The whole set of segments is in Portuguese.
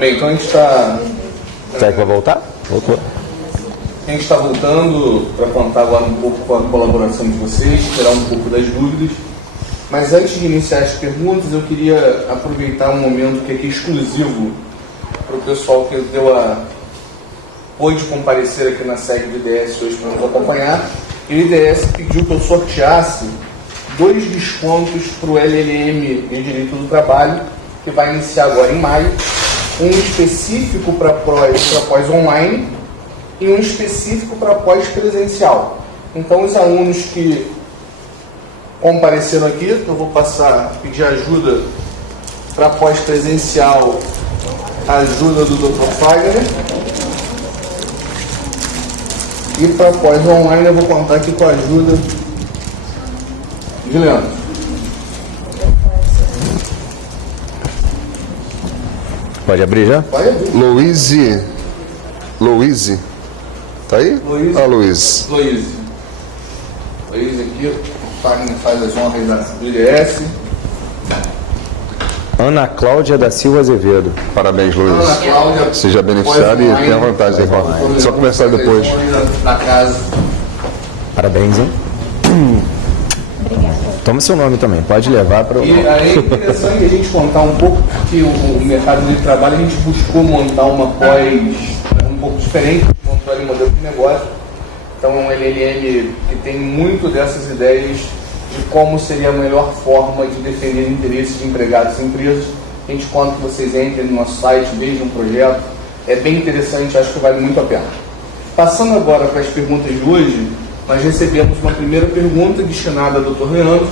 Bem, então a gente está... Será que vai voltar? Voltou. A gente está voltando para contar agora um pouco com a colaboração de vocês, tirar um pouco das dúvidas. Mas antes de iniciar as perguntas, eu queria aproveitar um momento que aqui é exclusivo para o pessoal que pôde comparecer aqui na sede do IDS hoje para nos acompanhar. E o IDS pediu que eu sorteasse 2 descontos para o LLM em Direito do Trabalho, que vai iniciar agora em maio. Um específico para pós online e um específico para pós presencial. Então, os alunos que compareceram aqui, eu vou pedir ajuda para pós presencial, a ajuda do Dr. Fagner. E para pós online eu vou contar aqui com a ajuda de Leandro. Pode abrir já? Pode abrir. Louise. Tá aí? Luiz. Luiz. Luiz aqui, o Fagner faz as honras do IDS. Ana Cláudia da Silva Azevedo. Parabéns, Luiz. Ana Cláudia. Seja beneficiado e tenha vantagem. Só conversar depois. Da casa. Parabéns, hein? Toma seu nome também, pode levar para o... E aí é interessante a gente contar um pouco, porque o mercado de trabalho a gente buscou montar uma pós um pouco diferente, montou ali um modelo de negócio. Então é um LLM que tem muito dessas ideias de como seria a melhor forma de defender interesses de empregados e empresas. A gente conta que vocês entrem no nosso site, vejam o projeto. É bem interessante, acho que vale muito a pena. Passando agora para as perguntas de hoje, nós recebemos uma primeira pergunta destinada ao Dr. Leandro,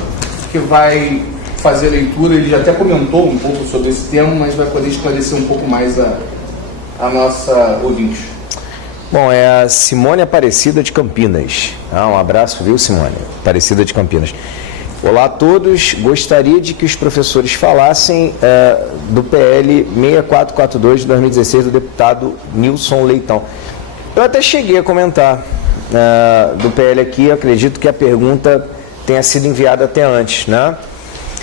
que vai fazer a leitura. Ele já até comentou um pouco sobre esse tema, mas vai poder esclarecer um pouco mais a nossa ouvinte. Bom, é a Simone Aparecida de Campinas. Um abraço, viu, Simone? Aparecida de Campinas. Olá a todos. Gostaria de que os professores falassem do PL 6442 de 2016 do deputado Nilson Leitão. Eu até cheguei a comentar do PL aqui, acredito que a pergunta tenha sido enviada até antes, né?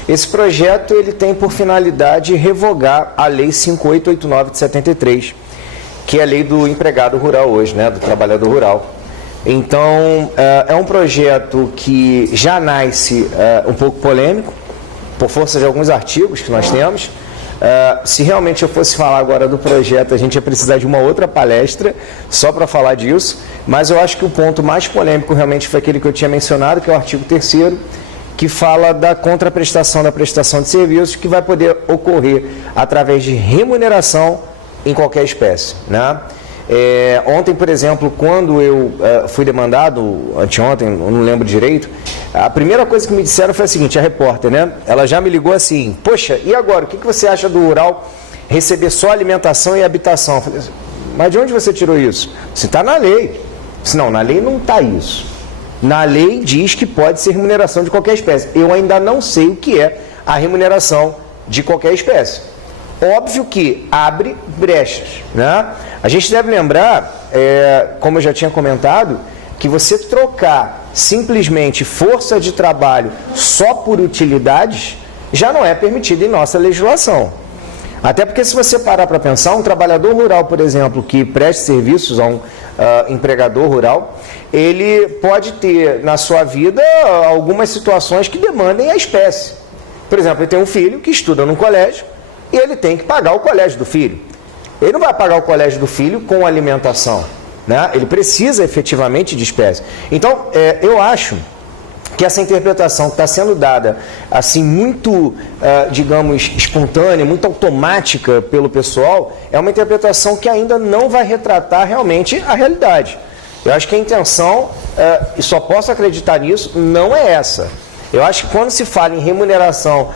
Esse projeto ele tem por finalidade revogar a Lei 5889 de 73, que é a lei do empregado rural hoje, né? Do trabalhador rural. Então, é um projeto que já nasce um pouco polêmico, por força de alguns artigos que nós temos. Se realmente eu fosse falar agora do projeto, a gente ia precisar de uma outra palestra só para falar disso, mas eu acho que o ponto mais polêmico realmente foi aquele que eu tinha mencionado, que é o artigo 3º, que fala da contraprestação da prestação de serviços, que vai poder ocorrer através de remuneração em qualquer espécie, né? Ontem, por exemplo, quando eu fui demandado, anteontem, eu não lembro direito, a primeira coisa que me disseram foi a seguinte, a repórter, né? Ela já me ligou assim, poxa, e agora, o que você acha do rural receber só alimentação e habitação? Eu falei assim, mas de onde você tirou isso? Você está na lei. Eu disse, não, na lei não está isso. Na lei diz que pode ser remuneração de qualquer espécie. Eu ainda não sei o que é a remuneração de qualquer espécie. Óbvio que abre brechas, né? A gente deve lembrar, como eu já tinha comentado, que você trocar simplesmente força de trabalho só por utilidades já não é permitido em nossa legislação. Até porque se você parar para pensar, um trabalhador rural, por exemplo, que preste serviços a um empregador rural, ele pode ter na sua vida algumas situações que demandem a espécie. Por exemplo, ele tem um filho que estuda num colégio e ele tem que pagar o colégio do filho. Ele não vai pagar o colégio do filho com alimentação, né? Ele precisa efetivamente de espécie. Então, eu acho que essa interpretação que está sendo dada assim muito, digamos, espontânea, muito automática pelo pessoal, é uma interpretação que ainda não vai retratar realmente a realidade. Eu acho que a intenção, e só posso acreditar nisso, não é essa. Eu acho que quando se fala em remuneração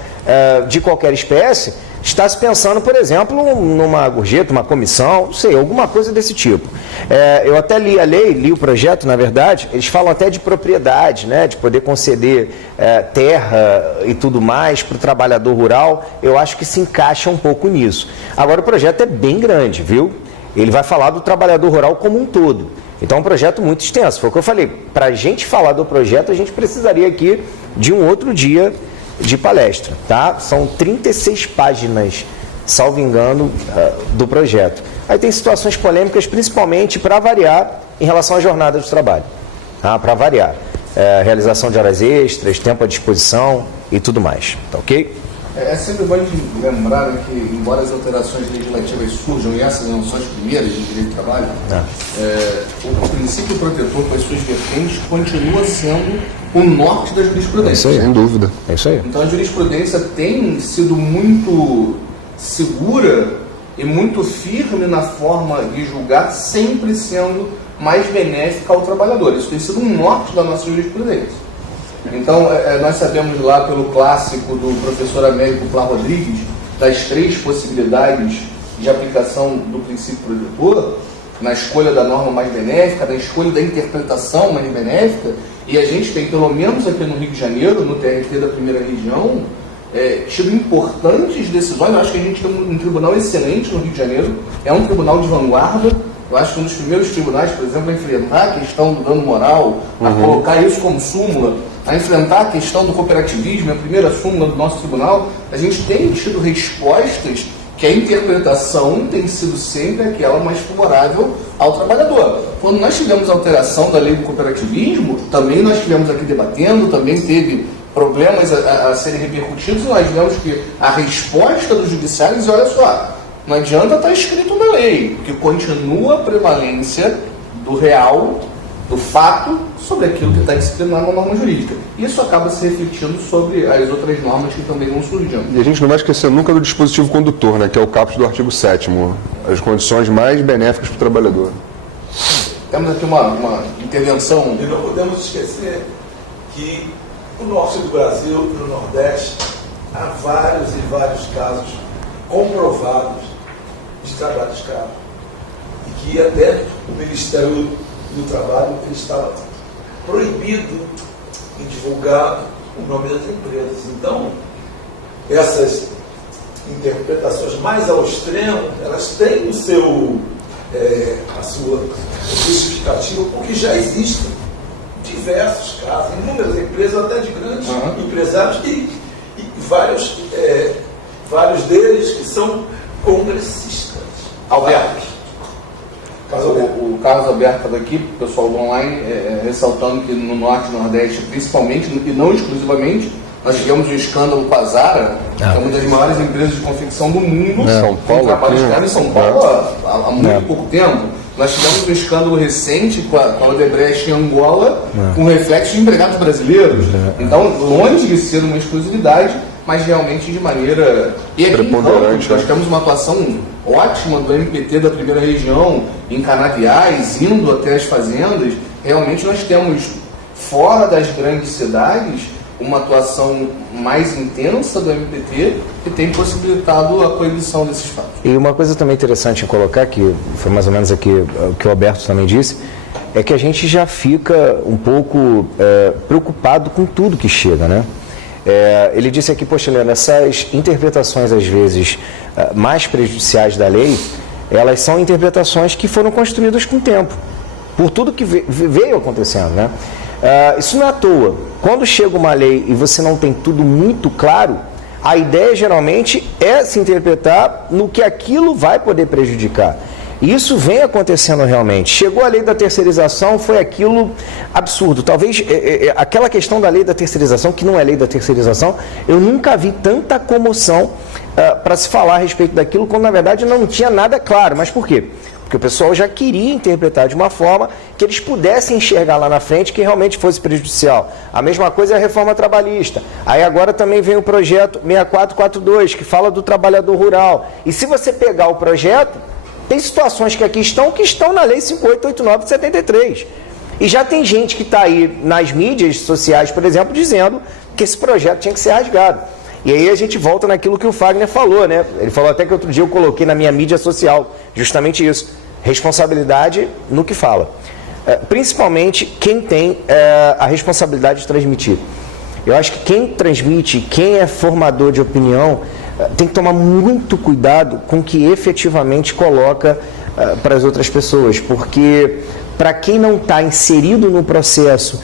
de qualquer espécie, está se pensando, por exemplo, numa gorjeta, uma comissão, não sei, alguma coisa desse tipo. Eu até li a lei, li o projeto, na verdade, eles falam até de propriedade, né, de poder conceder terra e tudo mais para o trabalhador rural. Eu acho que se encaixa um pouco nisso. Agora, o projeto é bem grande, viu? Ele vai falar do trabalhador rural como um todo. Então, é um projeto muito extenso. Foi o que eu falei. Para a gente falar do projeto, a gente precisaria aqui de um outro dia de palestra, tá? São 36 páginas, salvo engano, do projeto. Aí tem situações polêmicas, principalmente para variar, em relação à jornada de trabalho. Para variar. Realização de horas extras, tempo à disposição e tudo mais. Tá ok? É sempre bom de lembrar que, embora as alterações legislativas surjam, e essas não são as primeiras de direito do trabalho, o princípio protetor, com as suas vertentes, continua sendo o norte da jurisprudência. É isso aí. Sem dúvida. É isso aí. Então a jurisprudência tem sido muito segura e muito firme na forma de julgar, sempre sendo mais benéfica ao trabalhador. Isso tem sido um norte da nossa jurisprudência. Então, nós sabemos lá pelo clássico do professor Américo Plá Rodrigues, das 3 possibilidades de aplicação do princípio protetor, na escolha da norma mais benéfica, na escolha da interpretação mais benéfica, e a gente tem, pelo menos aqui no Rio de Janeiro, no TRT da primeira região, tido importantes decisões. Eu acho que a gente tem um tribunal excelente no Rio de Janeiro, é um tribunal de vanguarda. Eu acho que um dos primeiros tribunais, por exemplo, a enfrentar a questão do dano moral, a colocar isso como súmula, a enfrentar a questão do cooperativismo, a primeira súmula do nosso tribunal, a gente tem tido respostas que a interpretação tem sido sempre aquela mais favorável ao trabalhador. Quando nós tivemos a alteração da lei do cooperativismo, também nós estivemos aqui debatendo, também teve problemas a serem repercutidos, e nós vemos que a resposta dos judiciários, olha só, não adianta estar escrito na lei, porque continua a prevalência do real, do fato, sobre aquilo que está disciplinado na norma jurídica. Isso acaba se refletindo sobre as outras normas que também vão surgindo. E a gente não vai esquecer nunca do dispositivo condutor, né, que é o caput do artigo 7º, as condições mais benéficas para o trabalhador. Temos aqui uma intervenção. E não podemos esquecer que no norte do Brasil e no Nordeste há vários e vários casos comprovados de trabalho escravo. E que até o Ministério do Trabalho ele estava proibido em divulgar o nome das empresas. Então, essas interpretações mais ao extremo, elas têm a sua justificativa, porque já existem diversos casos, inúmeras empresas, até de grandes empresários, e vários deles que são congressistas. Alberto. O Carlos Alberto estava aqui, o pessoal do online, ressaltando que no Norte e Nordeste, principalmente, e não exclusivamente, nós tivemos um escândalo com a Zara, que é uma das maiores empresas de confecção do mundo, São Paulo, trabalho escravo em São Paulo há muito pouco tempo. Nós tivemos um escândalo recente com a Odebrecht em Angola, com reflexo de empregados brasileiros. Então, longe de ser uma exclusividade, mas realmente de maneira... E aqui em Campos, nós temos uma atuação ótima do MPT da primeira região, em canaviais, indo até as fazendas. Realmente nós temos, fora das grandes cidades, uma atuação mais intensa do MPT que tem possibilitado a proibição desses fatos. E uma coisa também interessante em colocar, que foi mais ou menos aqui o que o Alberto também disse, é que a gente já fica um pouco preocupado com tudo que chega, né? Ele disse aqui, poxa, Leandro, essas interpretações, às vezes, mais prejudiciais da lei, elas são interpretações que foram construídas com o tempo, por tudo que veio acontecendo, né? Isso não é à toa. Quando chega uma lei e você não tem tudo muito claro, a ideia geralmente é se interpretar no que aquilo vai poder prejudicar. E isso vem acontecendo realmente. Chegou a lei da terceirização, foi aquilo absurdo. Talvez aquela questão da lei da terceirização, que não é lei da terceirização, eu nunca vi tanta comoção para se falar a respeito daquilo, quando na verdade não tinha nada claro. Mas por quê? Porque o pessoal já queria interpretar de uma forma que eles pudessem enxergar lá na frente que realmente fosse prejudicial. A mesma coisa é a reforma trabalhista. Aí agora também vem o projeto 6442, que fala do trabalhador rural. E se você pegar o projeto, tem situações que aqui que estão na lei 5889 de 73. E já tem gente que está aí nas mídias sociais, por exemplo, dizendo que esse projeto tinha que ser rasgado. E aí a gente volta naquilo que o Fagner falou, né? Ele falou até que outro dia eu coloquei na minha mídia social justamente isso. Responsabilidade no que fala. Principalmente quem tem a responsabilidade de transmitir. Eu acho que quem transmite, quem é formador de opinião, tem que tomar muito cuidado com o que efetivamente coloca para as outras pessoas, porque para quem não está inserido no processo,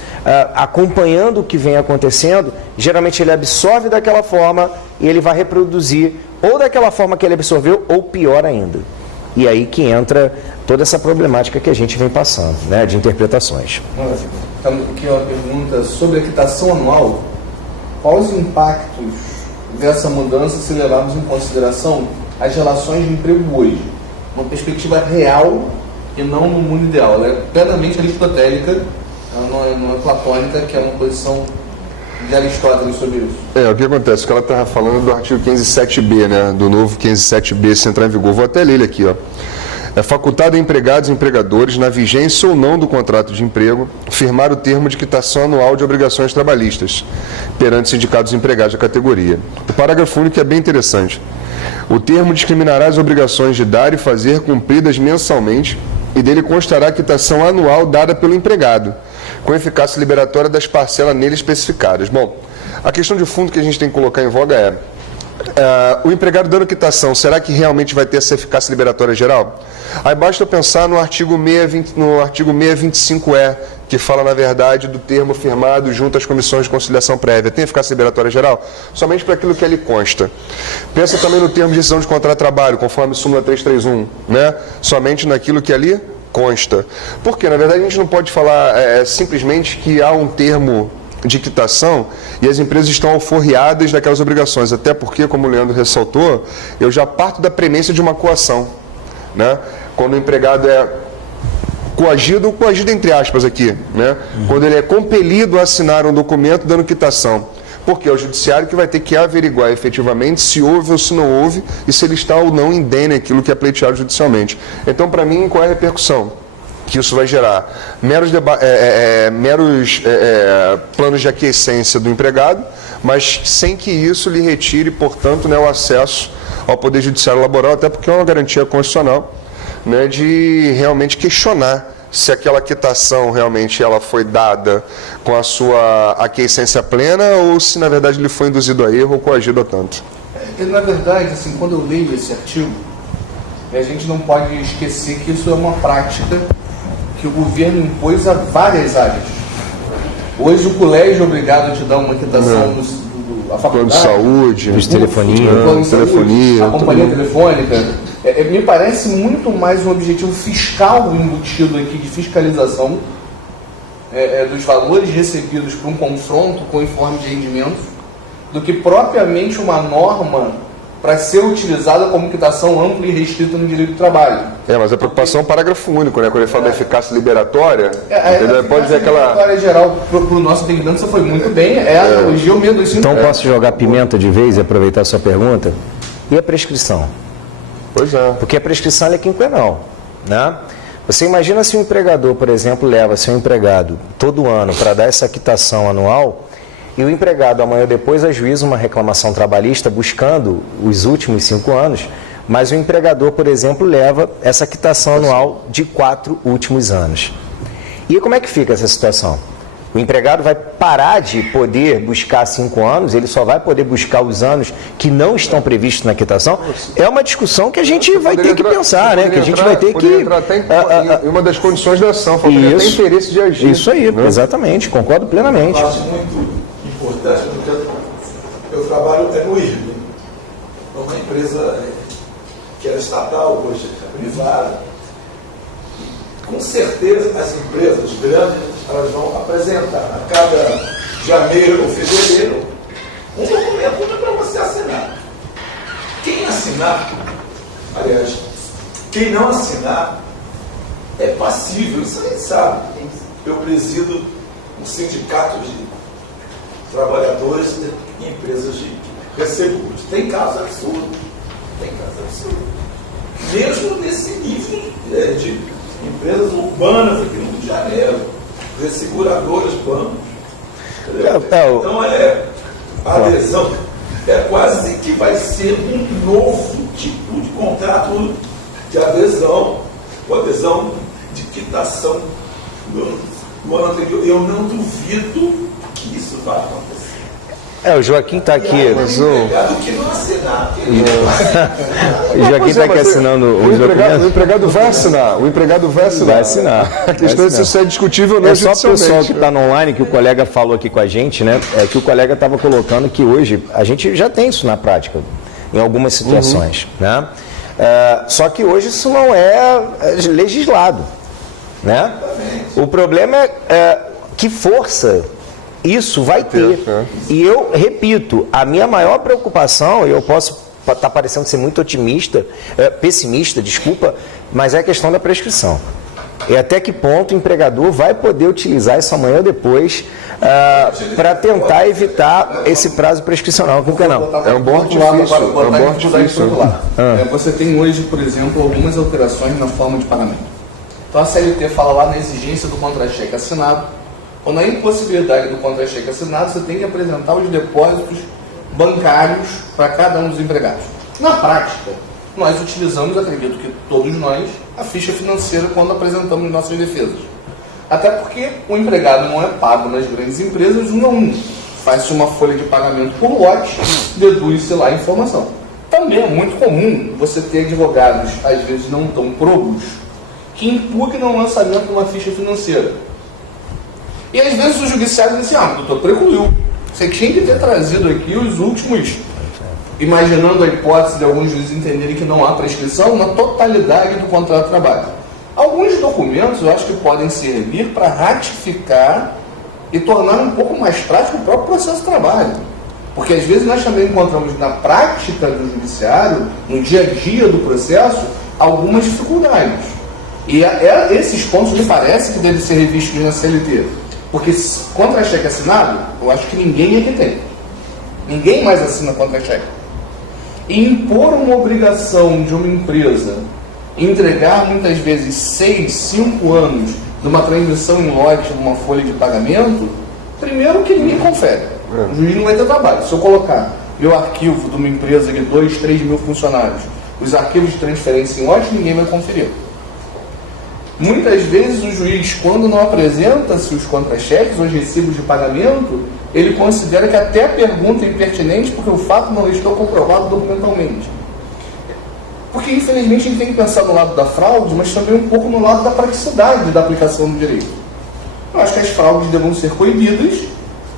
acompanhando o que vem acontecendo, geralmente ele absorve daquela forma e ele vai reproduzir ou daquela forma que ele absorveu, ou pior ainda. E aí que entra toda essa problemática que a gente vem passando, né, de interpretações. Então, aqui uma pergunta sobre a quitação anual. Quais os impactos dessa mudança se levarmos em consideração as relações de emprego hoje? Uma perspectiva real e não no mundo ideal. Ela é plenamente aristotélica, ela não é platônica, que é uma posição de Aristóteles sobre isso. O que acontece? O que ela estava falando do artigo 507b, né? Do novo 507b se entrar em vigor. Vou até ler ele aqui, ó. É facultado a empregados e empregadores, na vigência ou não do contrato de emprego, firmar o termo de quitação anual de obrigações trabalhistas perante sindicatos empregados da categoria. O parágrafo único é bem interessante. O termo discriminará as obrigações de dar e fazer cumpridas mensalmente e dele constará a quitação anual dada pelo empregado, com eficácia liberatória das parcelas nele especificadas. Bom, a questão de fundo que a gente tem que colocar em voga é: o empregado dando quitação, será que realmente vai ter essa eficácia liberatória geral? Aí basta eu pensar no artigo 625E, que fala, na verdade, do termo firmado junto às comissões de conciliação prévia. Tem eficácia liberatória geral? Somente para aquilo que ali consta. Pensa também no termo de rescisão de contrato de trabalho, conforme súmula 331, né? Somente naquilo que ali consta. Porque, na verdade, a gente não pode falar simplesmente que há um termo de quitação e as empresas estão alforriadas daquelas obrigações, até porque, como o Leandro ressaltou, eu já parto da premissa de uma coação, né? Quando o empregado é coagido entre aspas aqui, né? Quando ele é compelido a assinar um documento dando quitação, porque é o judiciário que vai ter que averiguar efetivamente se houve ou se não houve e se ele está ou não indene aquilo que é pleiteado judicialmente. Então, para mim, qual é a repercussão que isso vai gerar? Meros planos de aquiescência do empregado, mas sem que isso lhe retire, portanto, né, o acesso ao Poder Judiciário Laboral, até porque é uma garantia constitucional, né, de realmente questionar se aquela quitação realmente ela foi dada com a sua aquiescência plena ou se, na verdade, ele foi induzido a erro ou coagido a tanto. Na verdade, assim, quando eu leio esse artigo, a gente não pode esquecer que isso é uma prática que o governo impôs a várias áreas. Hoje o colégio é obrigado a te dar uma quitação a faculdade, plano de saúde, de telefonia, a companhia telefônica. Me parece muito mais um objetivo fiscal embutido aqui de fiscalização dos valores recebidos por um confronto com o informe de rendimentos do que propriamente uma norma para ser utilizada como quitação ampla e restrita no direito do trabalho. Mas a preocupação é um parágrafo único, né? Quando ele fala da eficácia liberatória, pode dizer aquela... A liberatória geral, para o nosso entendimento, você foi muito bem, a analogia o mesmo. Então posso jogar pimenta de vez e aproveitar a sua pergunta? E a prescrição? Pois é. Porque a prescrição é quinquenal, né? Você imagina se um empregador, por exemplo, leva seu empregado todo ano para dar essa quitação anual e o empregado amanhã ou depois ajuiza uma reclamação trabalhista buscando os últimos 5 anos, mas o empregador, por exemplo, leva essa quitação anual de 4 últimos anos. E como é que fica essa situação? O empregado vai parar de poder buscar 5 anos, ele só vai poder buscar os anos que não estão previstos na quitação? É uma discussão que a gente vai ter que pensar, né? Que a gente vai ter que... entrar até em uma das condições da ação, poderia ter interesse de agir. Isso aí, né? Exatamente, concordo plenamente. Eu acho muito importante, porque eu trabalho no IRB, uma empresa que era estatal, hoje é privada. Com certeza as empresas grandes elas vão apresentar a cada janeiro ou fevereiro um documento para você assinar. Quem assinar, aliás, quem não assinar é passível, isso a gente sabe. Eu presido um sindicato de trabalhadores em empresas de resseguros. Tem casos absurdos. Mesmo nesse nível de empresas urbanas aqui no Rio de Janeiro, resseguradoras, bancos. Então a adesão é quase que vai ser um novo tipo de contrato de adesão, ou adesão de quitação no ano anterior. Eu não duvido que isso vai acontecer. O Joaquim está aqui. Mas o que não assinar. O Joaquim está aqui assinando os documentos. O empregado vai assinar. Vai assinar. A questão é se isso é discutível ou não. É só o pessoal que está no online, que o colega falou aqui com a gente, né? É que o colega estava colocando que hoje a gente já tem isso na prática. em algumas situações. Né? Só que hoje isso não é legislado. Né? O problema é que força isso vai ter. E eu repito, a minha maior preocupação, e eu posso estar parecendo ser muito pessimista, desculpa, mas é a questão da prescrição. E até que ponto o empregador vai poder utilizar isso amanhã ou depois para tentar evitar esse prazo prescricional. Por que não? É um bom artifício. Você tem hoje, por exemplo, algumas alterações na forma de pagamento. Então a CLT fala lá na exigência do contra-cheque assinado, ou na impossibilidade do contra-cheque assinado, você tem que apresentar os depósitos bancários para cada um dos empregados. Na prática, nós utilizamos, acredito que todos nós, a ficha financeira quando apresentamos nossas defesas. Até porque o empregado não é pago nas grandes empresas 1 a 1. Faz-se uma folha de pagamento por lote, deduz-se lá a informação. Também é muito comum você ter advogados, às vezes não tão probos, que impugnam o lançamento de uma ficha financeira. E às vezes o judiciário diz assim, doutor, precluiu. Você tinha que ter trazido aqui os últimos, imaginando a hipótese de alguns juízes entenderem que não há prescrição na totalidade do contrato de trabalho. Alguns documentos eu acho que podem servir para ratificar e tornar um pouco mais prático o próprio processo de trabalho. Porque às vezes nós também encontramos na prática do judiciário, no dia a dia do processo, algumas dificuldades. E esses pontos me parece que devem ser revistos na CLT. Porque contra-cheque assinado, eu acho que ninguém aqui tem. Ninguém mais assina contra-cheque. E impor uma obrigação de uma empresa entregar muitas vezes 6, 5 anos de uma transmissão em lote, de uma folha de pagamento, primeiro que ninguém confere. O juiz não vai ter trabalho. Se eu colocar meu arquivo de uma empresa de 2, 3 mil funcionários, os arquivos de transferência em lote, ninguém vai conferir. Muitas vezes o juiz, quando não apresenta-se os contra-cheques, os recibos de pagamento, ele considera que até a pergunta é impertinente porque o fato não estou comprovado documentalmente. Porque, infelizmente, a gente tem que pensar no lado da fraude, mas também um pouco no lado da praticidade da aplicação do direito. Eu acho que as fraudes devam ser coibidas,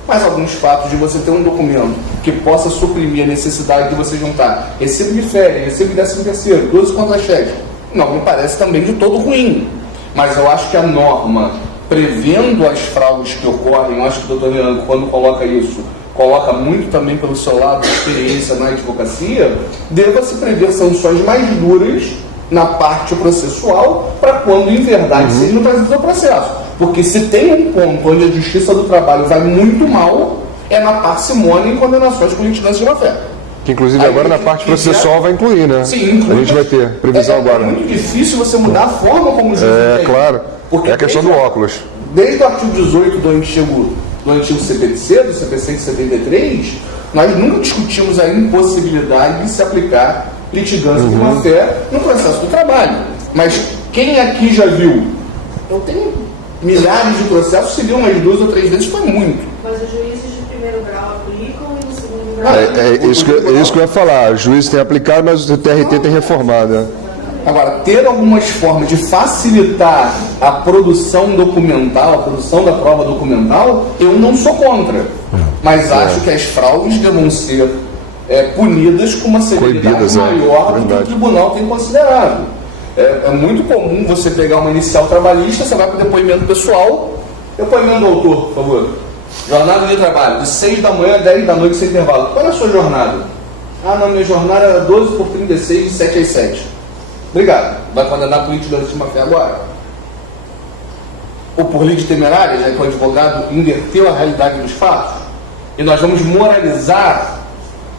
mas alguns fatos de você ter um documento que possa suprimir a necessidade de você juntar recibo de férias, recibo de 13º, 12 contra-cheques, não me parece também de todo ruim. Mas eu acho que a norma, prevendo as fraudes que ocorrem, eu acho que o doutor Leandro, quando coloca isso, coloca muito também pelo seu lado de experiência na advocacia, deva-se prever sanções mais duras na parte processual para quando em verdade sejam trazidos ao processo. Porque se tem um ponto onde a justiça do trabalho vai muito mal, é na parcimônia em condenações por litigância de má-fé. Que inclusive aí, agora na parte processual vai incluir, né? Sim, inclui. A gente vai ter previsão agora. É muito difícil você mudar a forma como o juiz entende. Claro. Porque é a questão do óculos. Desde o artigo 18 do antigo CPC, do CPC de 73, nós nunca discutimos a impossibilidade de se aplicar litigância de má-fé no processo do trabalho. Mas quem aqui já viu? Eu tenho milhares de processos, se viu umas 2 ou 3 vezes, foi muito. Mas os juízes de primeiro grau aplicam e no segundo grau... É isso que eu ia falar. O juiz tem aplicado, mas o TRT tem reformado. Agora, ter algumas formas de facilitar a produção documental, a produção da prova documental, eu não sou contra. Mas acho que as fraudes devam ser punidas com uma severidade maior do que o tribunal tem considerado. É muito comum você pegar uma inicial trabalhista, você vai para o depoimento pessoal, depoimento do autor, por favor. Jornada de trabalho, de 6 da manhã a 10 da noite sem intervalo. Qual é a sua jornada? Não, minha jornada era 12 por 36, de 7 às 7. Obrigado. Vai condenar por litigância de má-fé agora? Ou por lide temerária, já que o advogado inverteu a realidade dos fatos? E nós vamos moralizar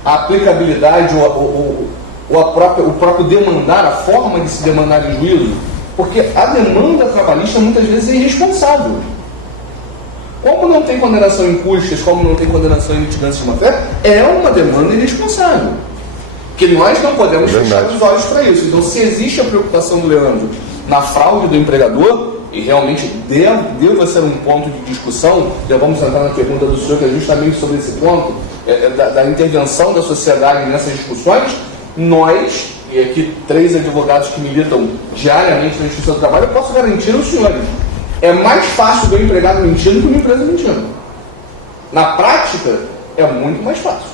a aplicabilidade o próprio demandar, a forma de se demandar em juízo? Porque a demanda trabalhista muitas vezes é irresponsável. Como não tem condenação em custas, como não tem condenação em litigância de má-fé, é uma demanda irresponsável. Que nós não podemos fechar os olhos para isso. Então, se existe a preocupação do Leandro na fraude do empregador, e realmente deva ser um ponto de discussão, já vamos entrar na pergunta do senhor, que é justamente sobre esse ponto, da intervenção da sociedade nessas discussões, nós, e aqui 3 advogados que militam diariamente na Justiça do Trabalho, eu posso garantir aos senhores, é mais fácil ver um empregado mentindo que uma empresa mentindo. Na prática, é muito mais fácil.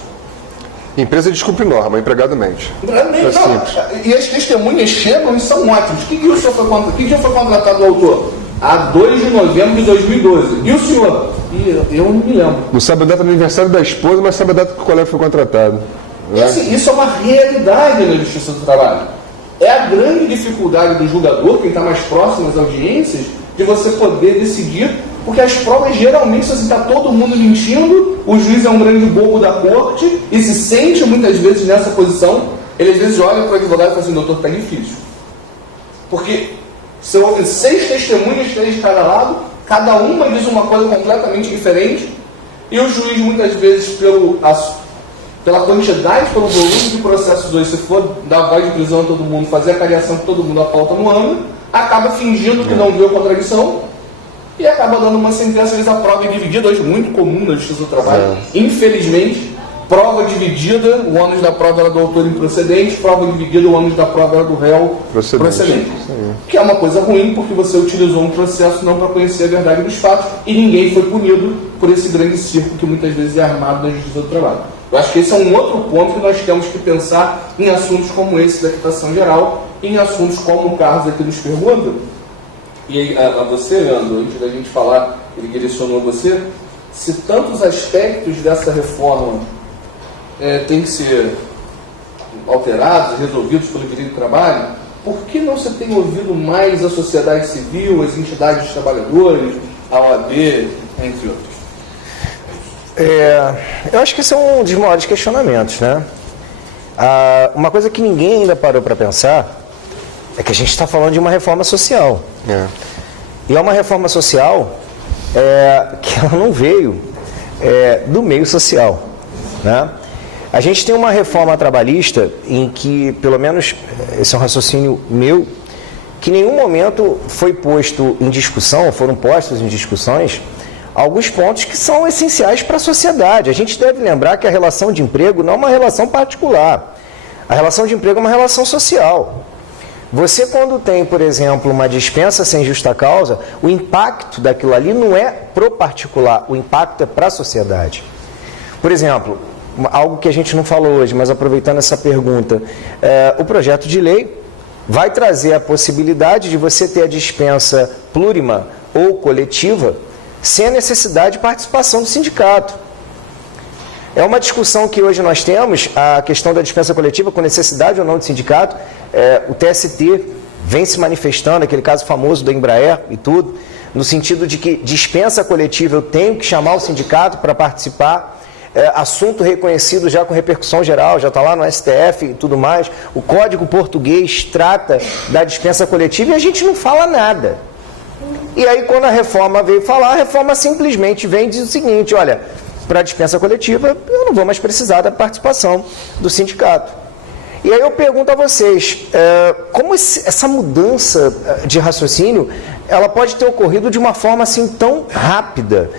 Empresa descumpre norma, empregado mente. E as testemunhas chegam e são ótimas. Que dia foi contratado o autor? A 2 de novembro de 2012. E o senhor? Eu não me lembro. Não sabe a data do aniversário da esposa, mas sabe a data que o colega foi contratado. E assim, isso é uma realidade na Justiça do Trabalho. É a grande dificuldade do julgador, quem está mais próximo às audiências, de você poder decidir, porque as provas geralmente, se está todo mundo mentindo, o juiz é um grande bobo da corte e se sente muitas vezes nessa posição. Ele às vezes olha para o advogado e fala assim: doutor, está difícil. Porque se houve 6 testemunhas, 3 de cada lado, cada uma diz uma coisa completamente diferente, e o juiz muitas vezes, pela quantidade, pelo volume de processos hoje, se for dar voz de prisão a todo mundo, fazer a cariação que todo mundo apauta no ano, acaba fingindo que não viu a contradição e acaba dando uma sentença. Às vezes a prova é dividida, hoje muito comum na Justiça do Trabalho, infelizmente. Prova dividida, o ônus da prova era do autor improcedente, prova dividida, o ônus da prova era do réu procedente. Que é uma coisa ruim, porque você utilizou um processo não para conhecer a verdade dos fatos e ninguém foi punido por esse grande circo que muitas vezes é armado na Justiça do Trabalho. Eu acho que esse é um outro ponto que nós temos que pensar em assuntos como esse da quitação geral, em assuntos como o Carlos aqui nos pergunta. E aí, a você, Leandro, antes da gente falar, ele direcionou a você, se tantos aspectos dessa reforma têm que ser alterados, resolvidos pelo direito do trabalho, por que não se tem ouvido mais a sociedade civil, as entidades dos trabalhadores, a OAB, entre outros? Eu acho que esse é um dos maiores questionamentos, né? Uma coisa que ninguém ainda parou para pensar é que a gente está falando de uma reforma social. E é uma reforma social que ela não veio do meio social, né? A gente tem uma reforma trabalhista em que, pelo menos, esse é um raciocínio meu, que em nenhum momento foi posto em discussão, foram postos em discussões, alguns pontos que são essenciais para a sociedade. A gente deve lembrar que a relação de emprego não é uma relação particular. A relação de emprego é uma relação social. Você, quando tem, por exemplo, uma dispensa sem justa causa, o impacto daquilo ali não é pro particular, o impacto é para a sociedade. Por exemplo, algo que a gente não falou hoje, mas aproveitando essa pergunta, o projeto de lei vai trazer a possibilidade de você ter a dispensa plurima ou coletiva sem a necessidade de participação do sindicato. É uma discussão que hoje nós temos, a questão da dispensa coletiva com necessidade ou não de sindicato. O TST vem se manifestando, aquele caso famoso da Embraer e tudo, no sentido de que dispensa coletiva eu tenho que chamar o sindicato para participar. Assunto reconhecido já com repercussão geral, já está lá no STF e tudo mais. O Código Português trata da dispensa coletiva e a gente não fala nada. E aí, quando a reforma veio falar, a reforma simplesmente vem e diz o seguinte: olha, para a dispensa coletiva, eu não vou mais precisar da participação do sindicato. E aí eu pergunto a vocês, como essa mudança de raciocínio, ela pode ter ocorrido de uma forma assim tão rápida,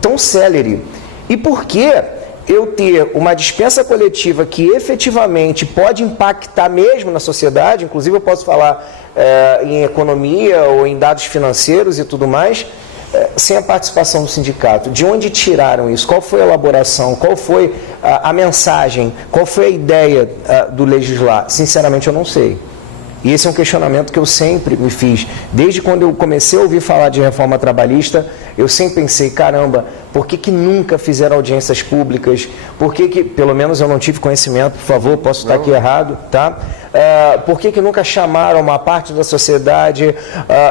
tão célere? E por que eu ter uma dispensa coletiva que efetivamente pode impactar mesmo na sociedade, inclusive eu posso falar em economia ou em dados financeiros e tudo mais, sem a participação do sindicato? De onde tiraram isso? Qual foi a elaboração? Qual foi a mensagem? Qual foi a ideia do legislar? Sinceramente, eu não sei. E esse é um questionamento que eu sempre me fiz. Desde quando eu comecei a ouvir falar de reforma trabalhista, eu sempre pensei: caramba, por que nunca fizeram audiências públicas? Por que, pelo menos eu não tive conhecimento, por favor, posso estar aqui errado, tá? Por que nunca chamaram uma parte da sociedade,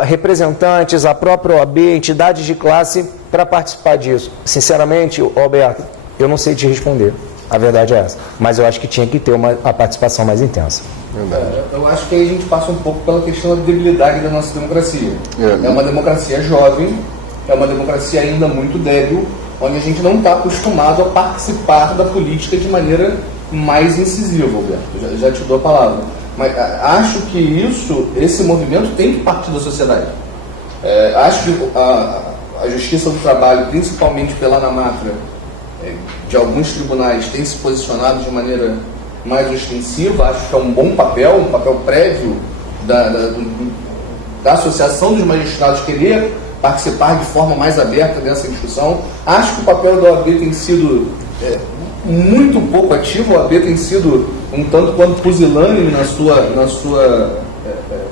representantes, a própria OAB, entidades de classe, para participar disso? Sinceramente, Alberto, eu não sei te responder. A verdade é essa. Mas eu acho que tinha que ter a participação mais intensa. Eu acho que aí a gente passa um pouco pela questão da debilidade da nossa democracia. É uma democracia jovem, é uma democracia ainda muito débil, onde a gente não está acostumado a participar da política de maneira mais incisiva, Alberto. Já te dou a palavra. Mas acho que esse movimento tem que partir da sociedade. Acho que a Justiça do Trabalho, principalmente pela ANAMATRA, de alguns tribunais, tem se posicionado de maneira mais ostensiva. Acho que é um bom papel, um papel prévio da Associação dos Magistrados querer participar de forma mais aberta dessa discussão. Acho que o papel da OAB tem sido muito pouco ativo. A OAB tem sido um tanto quanto pusilânime na sua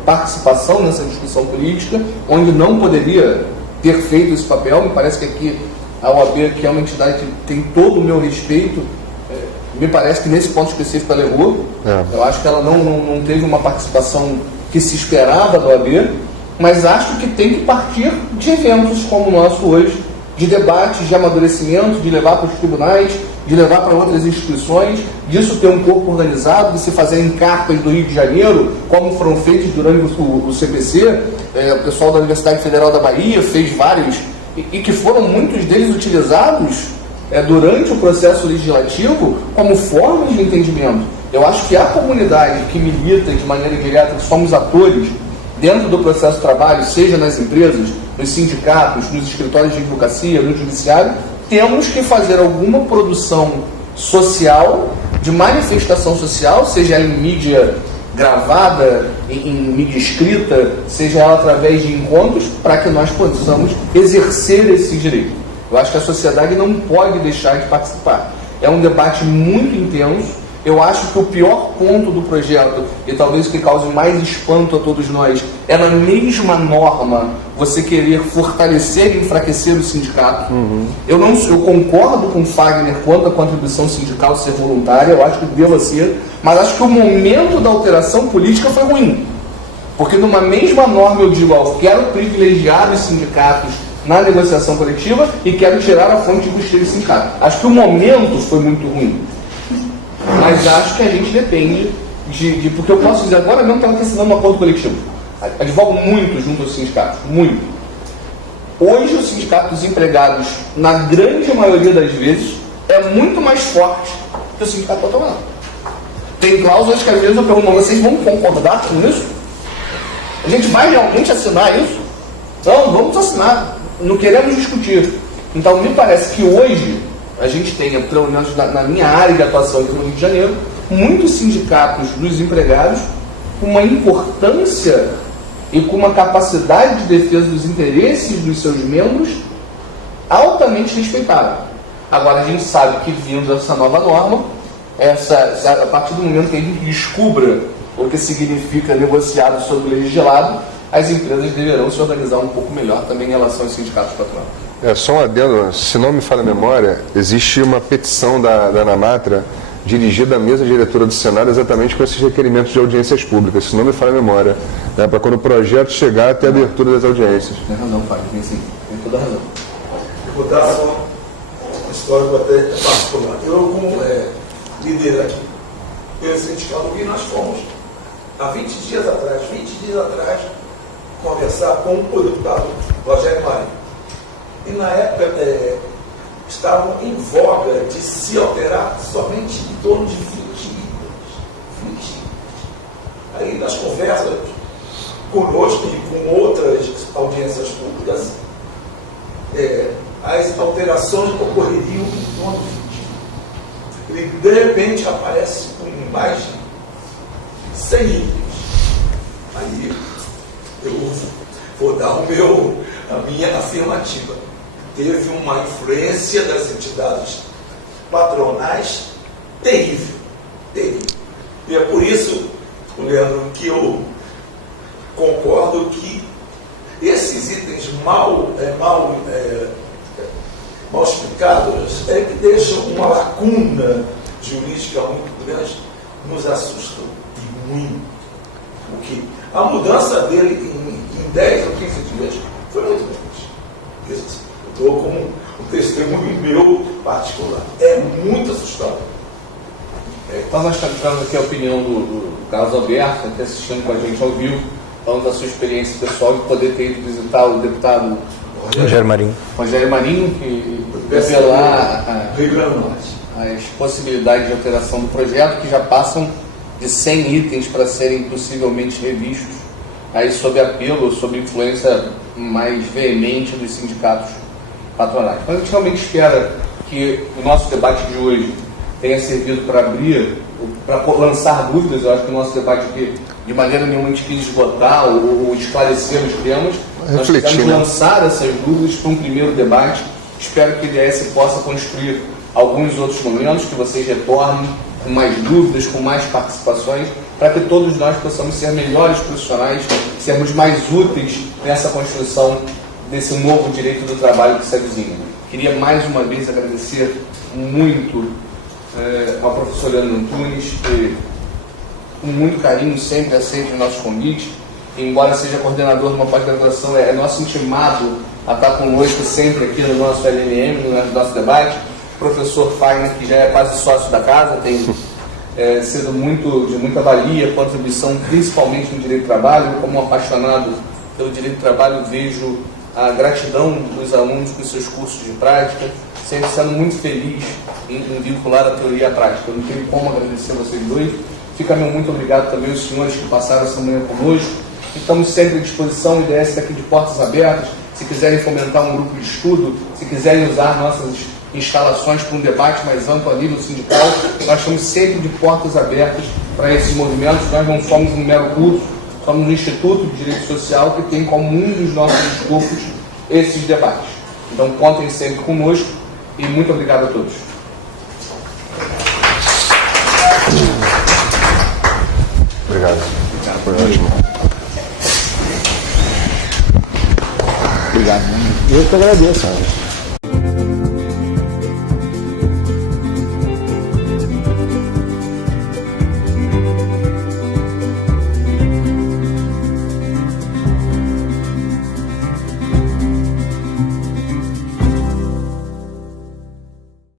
participação nessa discussão política, onde não poderia ter feito esse papel. Me parece que aqui a OAB, que é uma entidade que tem todo o meu respeito, me parece que nesse ponto específico ela errou. Eu acho que ela não teve uma participação que se esperava da OAB, mas acho que tem que partir de eventos como o nosso hoje, de debates, de amadurecimento, de levar para os tribunais, de levar para outras instituições, disso ter um corpo organizado, de se fazer em cartas do Rio de Janeiro, como foram feitos durante o CPC, o pessoal da Universidade Federal da Bahia fez vários, e que foram muitos deles utilizados durante o processo legislativo como formas de entendimento. Eu acho que a comunidade que milita de maneira direta, que somos atores dentro do processo de trabalho, seja nas empresas, nos sindicatos, nos escritórios de advocacia, no judiciário, temos que fazer alguma produção social, de manifestação social, seja em mídia gravada, em mídia escrita, seja ela através de encontros, para que nós possamos exercer esse direito. Eu acho que a sociedade não pode deixar de participar. É um debate muito intenso. Eu acho que o pior ponto do projeto, e talvez o que cause mais espanto a todos nós, é na mesma norma você querer fortalecer e enfraquecer o sindicato. Eu concordo com o Fagner quanto à contribuição sindical ser voluntária, eu acho que deva ser, mas acho que o momento da alteração política foi ruim. Porque numa mesma norma eu digo, quero privilegiar os sindicatos na negociação coletiva e quero tirar a fonte de custeio do sindicato. Acho que o momento foi muito ruim. Mas acho que a gente depende porque eu posso dizer, agora mesmo estava assinando um acordo coletivo. Advogo muito junto aos sindicatos, muito. Hoje o sindicato dos empregados, na grande maioria das vezes, é muito mais forte que o sindicato patronal. Tem cláusulas que às vezes eu pergunto, vocês vão concordar com isso? A gente vai realmente assinar isso? Não, vamos assinar. Não queremos discutir. Então me parece que hoje a gente tenha, pelo menos na minha área de atuação aqui no Rio de Janeiro, muitos sindicatos dos empregados com uma importância e com uma capacidade de defesa dos interesses dos seus membros altamente respeitável. Agora a gente sabe que, vindo essa nova norma, a partir do momento que a gente descubra o que significa negociado sobre o legislado, as empresas deverão se organizar um pouco melhor também em relação aos sindicatos patronais. Só um adendo, se não me falha a memória, existe uma petição da ANAMATRA dirigida à mesa diretora do Senado exatamente com esses requerimentos de audiências públicas, se não me falha a memória, para quando o projeto chegar até a abertura das audiências. Tem razão, Fábio, tem toda a razão. Eu vou dar só uma história até particular. Eu, como líder aqui, pelo sindicato, e nós fomos, há 20 dias atrás, conversar com o deputado Rogério Marinho. E na época estavam em voga de se alterar somente em torno de 20 itens. Aí nas conversas conosco e com outras audiências públicas, as alterações ocorreriam em torno de 20. Ele de repente aparece com mais de 100 itens. Aí eu vou dar a minha afirmativa. Teve uma influência das entidades patronais terrível. E é por isso, Leandro, que eu concordo que esses itens mal explicados que deixam uma lacuna jurídica muito grande, nos assustam e muito. Porque a mudança dele em 10 ou 15 dias foi muito grande. Eu dou como um testemunho meu particular. É muito assustador. Então nós estamos aqui a opinião do Carlos Alberto, aqui assistindo com a gente ao vivo, falando da sua experiência pessoal de poder ter ido visitar o deputado Rogério Marinho, que revelar as possibilidades de alteração do projeto, que já passam de 100 itens para serem possivelmente revistos, aí sob apelo, sob influência mais veemente dos sindicatos patronais. Então a gente realmente espera que o nosso debate de hoje tenha servido para abrir, para lançar dúvidas. Eu acho que o nosso debate aqui, de maneira nenhuma, a gente quis esgotar ou esclarecer os temas. Nós queremos lançar essas dúvidas para um primeiro debate. Espero que o IDS possa construir alguns outros momentos, que vocês retornem com mais dúvidas, com mais participações, para que todos nós possamos ser melhores profissionais, sermos mais úteis nessa construção desse novo direito do trabalho que se avizinha. Queria mais uma vez agradecer muito ao professor Leandro Antunes, que com muito carinho sempre aceita os nossos convites, embora seja coordenador de uma pós-graduação, é nosso intimado a estar conosco sempre aqui no nosso LMM, no nosso debate. O professor Fagner, que já é quase sócio da casa, tem sido de muita valia, contribuição principalmente no direito do trabalho. Como apaixonado pelo direito do trabalho, vejo a gratidão dos alunos com seus cursos de prática, sempre sendo muito feliz em vincular a teoria à prática. Eu não tenho como agradecer a vocês dois. Fica meu muito obrigado também aos senhores que passaram essa manhã conosco. Estamos sempre à disposição, o IDS está aqui de portas abertas. Se quiserem fomentar um grupo de estudo, se quiserem usar nossas instalações para um debate mais amplo a nível sindical, nós estamos sempre de portas abertas para esses movimentos. Nós não somos um mero curso, somos um Instituto de Direito Social que tem como um dos nossos escopos esses debates. Então contem sempre conosco e muito obrigado a todos. Obrigado. Foi ótimo. Obrigado. Eu que agradeço.